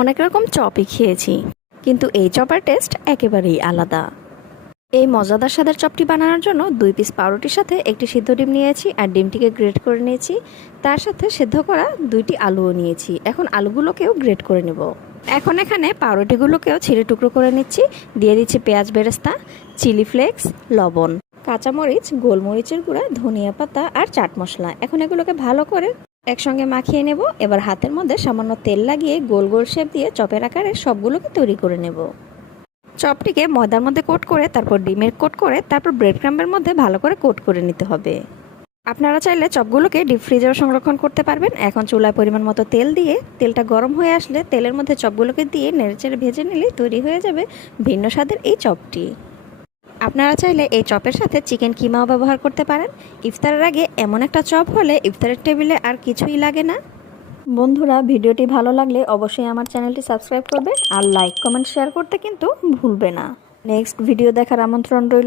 অনেক রকম চপই খেয়েছি, কিন্তু এই চপার টেস্ট একেবারেই আলাদা। এই মজাদার স্বাদের চপটি বানানোর জন্য দুই পিস পাউরুটির সাথে একটি সিদ্ধ ডিম নিয়েছি আর ডিমটিকে গ্রেট করে নিয়েছি। তার সাথে সিদ্ধ করা দুইটি আলুও নিয়েছি। এখন আলুগুলোকেও গ্রেট করে নেব। এখন এখানে পাউরুটিগুলোকেও ছিঁড়ে টুকরো করে নিচ্ছি। দিয়ে দিচ্ছি পেঁয়াজ বেরেস্তা, চিলি ফ্লেক্স, লবণ, কাঁচামরিচ, গোলমরিচের গুঁড়া, ধনিয়া পাতা আর চাট মশলা। এখন এগুলোকে ভালো করে একসঙ্গে মাখিয়ে নেব। এবার হাতের মধ্যে সামান্য তেল লাগিয়ে গোল গোল শেপ দিয়ে চপের আকারে সবগুলোকে তৈরি করে নেব। চপটিকে ময়দার মধ্যে কোট করে, তারপর ডিমের কোট করে, তারপর ব্রেড ক্রাম্বের মধ্যে ভালো করে কোট করে নিতে হবে। আপনারা চাইলে চপগুলোকে ডিপ ফ্রিজেও সংরক্ষণ করতে পারবেন। এখন চুলায় পরিমাণ মতো তেল দিয়ে, তেলটা গরম হয়ে আসলে তেলের মধ্যে চপগুলোকে দিয়ে নেড়েচেড়ে ভেজে নিলেই তৈরি হয়ে যাবে ভিন্ন স্বাদের এই চপটি। আপনারা চাইলে এই চপের সাথে চিকেন কিমাও ব্যবহার করতে পারেন। ইফতারের আগে এমন একটা চপ হলে ইফতারের টেবিলে আর কিছুই লাগে না। বন্ধুরা, ভিডিওটি ভালো লাগলে অবশ্যই আমার চ্যানেলটি সাবস্ক্রাইব করবে আর লাইক, কমেন্ট, শেয়ার করতে কিন্তু ভুলবে না। নেক্সট ভিডিও দেখার আমন্ত্রণ রইল।